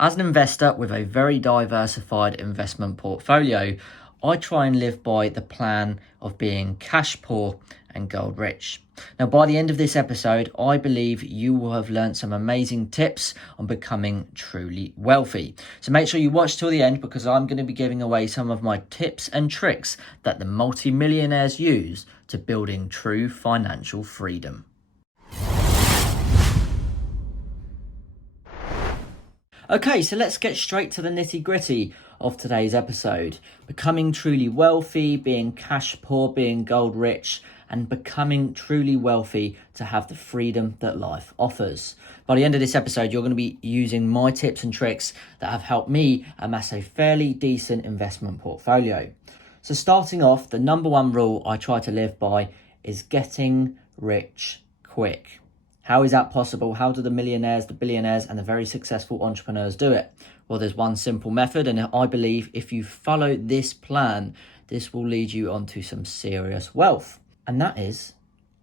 As an investor with a very diversified investment portfolio, I try and live by the plan of being cash poor and gold rich. Now, by the end of this episode, I believe you will have learned some amazing tips on becoming truly wealthy. So make sure you watch till the end, because I'm going to be giving away some of my tips and tricks that the multi-millionaires use to building true financial freedom. Okay, so let's get straight to the nitty-gritty of today's episode. Becoming truly wealthy, being cash poor, being gold rich, and becoming truly wealthy to have the freedom that life offers. By the end of this episode, you're going to be using my tips and tricks that have helped me amass a fairly decent investment portfolio. So starting off, the number one rule I try to live by is getting rich quick. How is that possible? How do the millionaires, the billionaires, and the very successful entrepreneurs do it? Well, there's one simple method, and I believe if you follow this plan, this will lead you onto some serious wealth. And that is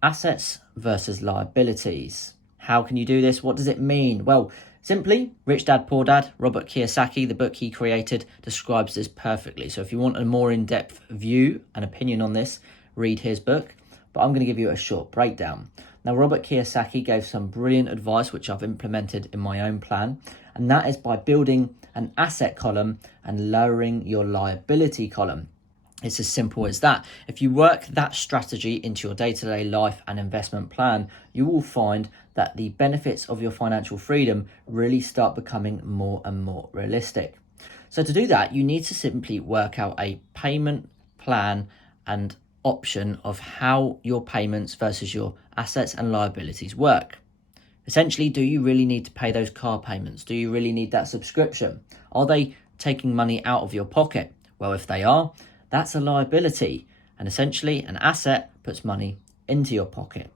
assets versus liabilities. How can you do this? What does it mean? Well, simply, Rich Dad, Poor Dad, Robert Kiyosaki, the book he created, describes this perfectly. So if you want a more in-depth view and opinion on this, read his book. But I'm going to give you a short breakdown. Now, Robert Kiyosaki gave some brilliant advice, which I've implemented in my own plan, and that is by building an asset column and lowering your liability column. It's as simple as that. If you work that strategy into your day-to-day life and investment plan, you will find that the benefits of your financial freedom really start becoming more and more realistic. So to do that, you need to simply work out a payment plan and option of how your payments versus your assets and liabilities work. Essentially, do you really need to pay those car payments? Do you really need that subscription? Are they taking money out of your pocket? Well, if they are, that's a liability. And essentially, an asset puts money into your pocket.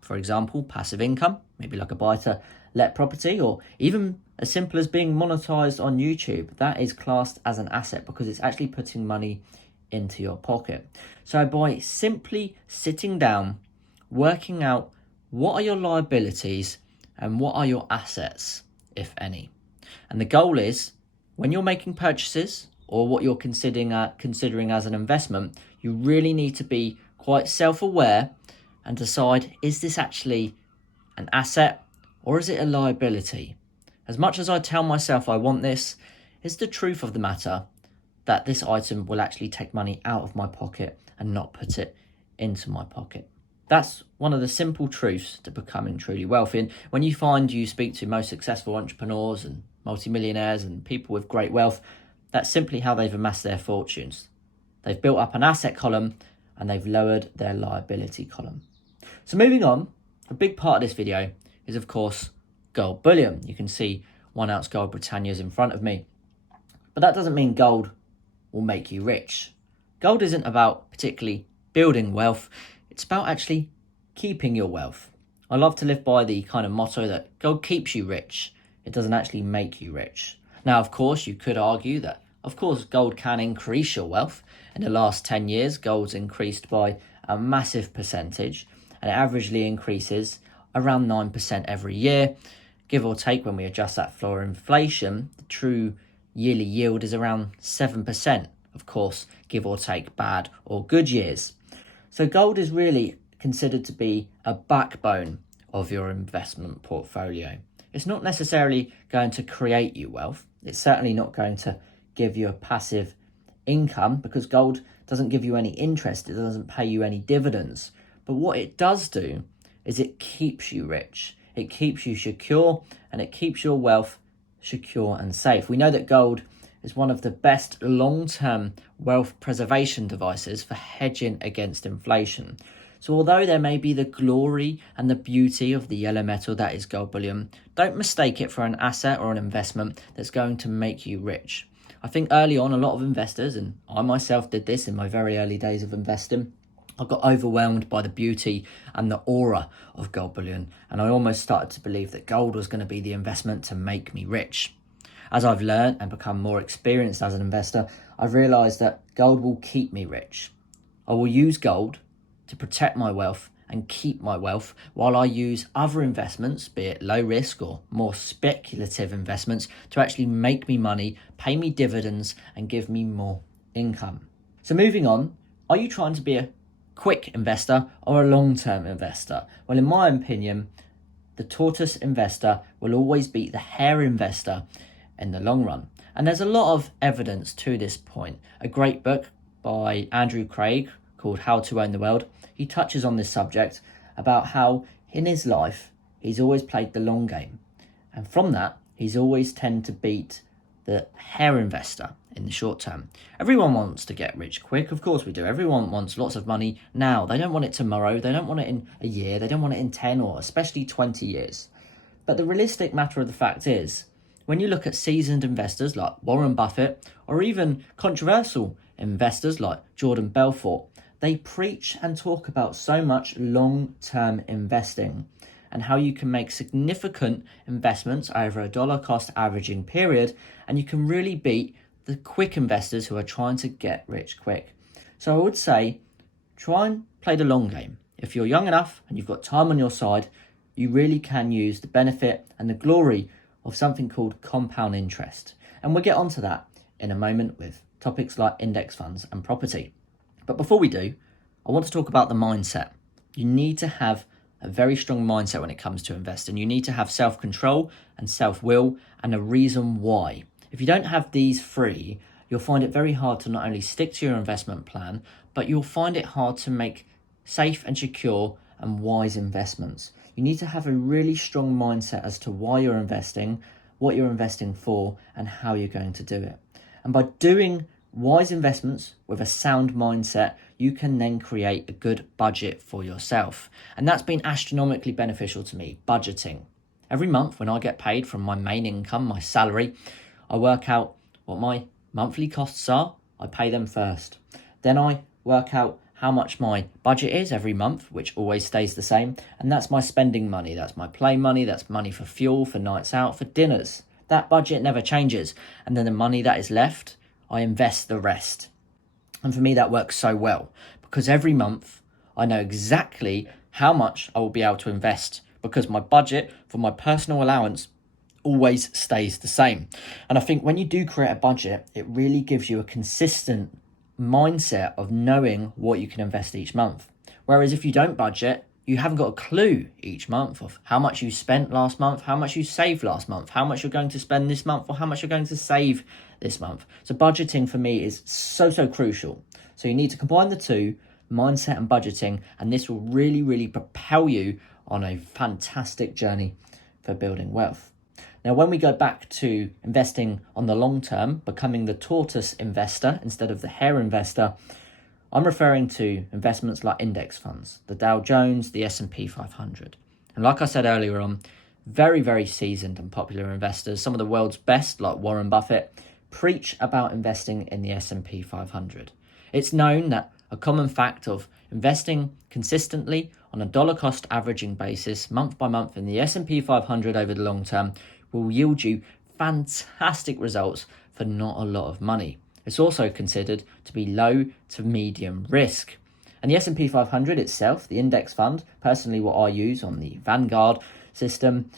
For example, passive income, maybe like a buy-to-let property, or even as simple as being monetized on YouTube. That is classed as an asset because it's actually putting money into your pocket. So by simply sitting down, working out what are your liabilities and what are your assets, if any. And the goal is, when you're making purchases or what you're considering as an investment, you really need to be quite self-aware and decide, is this actually an asset or is it a liability? As much as I tell myself I want this, is the truth of the matter that this item will actually take money out of my pocket and not put it into my pocket? That's one of the simple truths to becoming truly wealthy. And when you find you speak to most successful entrepreneurs and multimillionaires and people with great wealth, that's simply how they've amassed their fortunes. They've built up an asset column and they've lowered their liability column. So moving on, a big part of this video is, of course, gold bullion. You can see 1 ounce gold Britannias in front of me. But that doesn't mean gold will make you rich. Gold isn't about particularly building wealth. It's about actually keeping your wealth. I love to live by the kind of motto that gold keeps you rich. It doesn't actually make you rich. Now, of course, you could argue that, of course, gold can increase your wealth. In the last 10 years, gold's increased by a massive percentage, and it averagely increases around 9% every year. Give or take, when we adjust that for inflation, the true yearly yield is around 7%, of course, give or take bad or good years. So gold is really considered to be a backbone of your investment portfolio. It's not necessarily going to create you wealth. It's certainly not going to give you a passive income, because gold doesn't give you any interest. It doesn't pay you any dividends. But what it does do is it keeps you rich. It keeps you secure, and it keeps your wealth secure and safe. We know that gold is one of the best long-term wealth preservation devices for hedging against inflation. So although there may be the glory and the beauty of the yellow metal that is gold bullion, don't mistake it for an asset or an investment that's going to make you rich. I think early on, a lot of investors, and I myself did this in my very early days of investing, I got overwhelmed by the beauty and the aura of gold bullion, and I almost started to believe that gold was going to be the investment to make me rich. As I've learned and become more experienced as an investor, I've realised that gold will keep me rich. I will use gold to protect my wealth and keep my wealth, while I use other investments, be it low risk or more speculative investments, to actually make me money, pay me dividends, and give me more income. So moving on, are you trying to be a quick investor or a long-term investor? Well, in my opinion, the tortoise investor will always beat the hare investor in the long run. And there's a lot of evidence to this point. A great book by Andrew Craig called How to Own the World, he touches on this subject about how in his life he's always played the long game, and from that he's always tended to beat the hare investor in the short term. Everyone wants to get rich quick, of course we do. Everyone wants lots of money now. They don't want it tomorrow, they don't want it in a year, they don't want it in 10 or especially 20 years. But the realistic matter of the fact is, when you look at seasoned investors like Warren Buffett, or even controversial investors like Jordan Belfort, they preach and talk about so much long-term investing and how you can make significant investments over a dollar cost averaging period, and you can really beat the quick investors who are trying to get rich quick. So I would say, try and play the long game. If you're young enough and you've got time on your side, you really can use the benefit and the glory of something called compound interest. And we'll get onto that in a moment with topics like index funds and property. But before we do, I want to talk about the mindset. You need to have a very strong mindset when it comes to investing. You need to have self-control and self-will and a reason why. If you don't have these three, you'll find it very hard to not only stick to your investment plan, but you'll find it hard to make safe and secure and wise investments. You need to have a really strong mindset as to why you're investing, what you're investing for, and how you're going to do it. And by doing wise investments with a sound mindset, you can then create a good budget for yourself. And that's been astronomically beneficial to me, budgeting. Every month when I get paid from my main income, my salary, I work out what my monthly costs are. I pay them first. Then I work out how much my budget is every month, which always stays the same. And that's my spending money. That's my play money. That's money for fuel, for nights out, for dinners. That budget never changes. And then the money that is left, I invest the rest. And for me, that works so well because every month I know exactly how much I will be able to invest because my budget for my personal allowance always stays the same. And I think when you do create a budget, it really gives you a consistent mindset of knowing what you can invest each month. Whereas if you don't budget, you haven't got a clue each month of how much you spent last month, how much you saved last month, how much you're going to spend this month, or how much you're going to save this month. So budgeting for me is so crucial. So you need to combine the two, mindset and budgeting, and this will really propel you on a fantastic journey for building wealth. Now, when we go back to investing on the long term, becoming the tortoise investor instead of the hare investor, I'm referring to investments like index funds, the Dow Jones, the S&P 500. And like I said earlier on, very seasoned and popular investors, some of the world's best, like Warren Buffett, preach about investing in the S&P 500. It's known that a common fact of investing consistently on a dollar cost averaging basis, month by month in the S&P 500 over the long term, will yield you fantastic results for not a lot of money. It's also considered to be low to medium risk. And the S&P 500 itself, the index fund, personally what I use on the Vanguard system,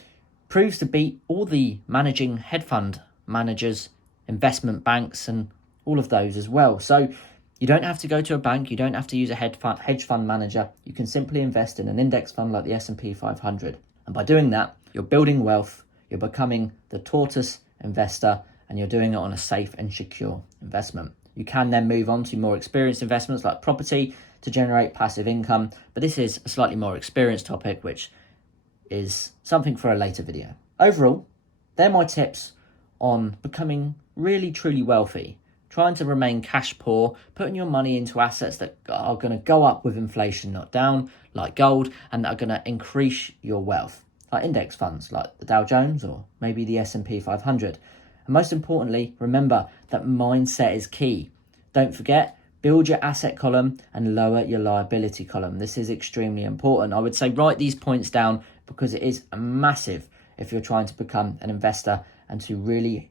proves to beat all the managing hedge fund managers, investment banks, and all of those as well. So you don't have to go to a bank, you don't have to use a hedge fund manager. You can simply invest in an index fund like the S&P 500. And by doing that, you're building wealth, you're becoming the tortoise investor, and you're doing it on a safe and secure investment. You can then move on to more experienced investments like property to generate passive income, but this is a slightly more experienced topic, which is something for a later video. Overall, they're my tips on becoming really truly wealthy, trying to remain cash poor, putting your money into assets that are going to go up with inflation, not down, like gold, and that are going to increase your wealth, like index funds like the Dow Jones or maybe the S&P 500. And most importantly, remember that mindset is key. Don't forget, build your asset column and lower your liability column. This is extremely important. I would say write these points down because it is massive if you're trying to become an investor and to really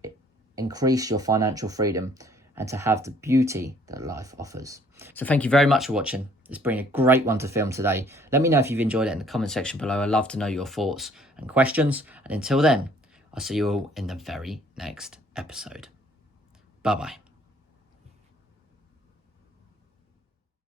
increase your financial freedom and to have the beauty that life offers. So thank you very much for watching. It's been a great one to film today. Let me know if you've enjoyed it in the comment section below. I'd love to know your thoughts and questions. And until then, I'll see you all in the very next episode. Bye-bye.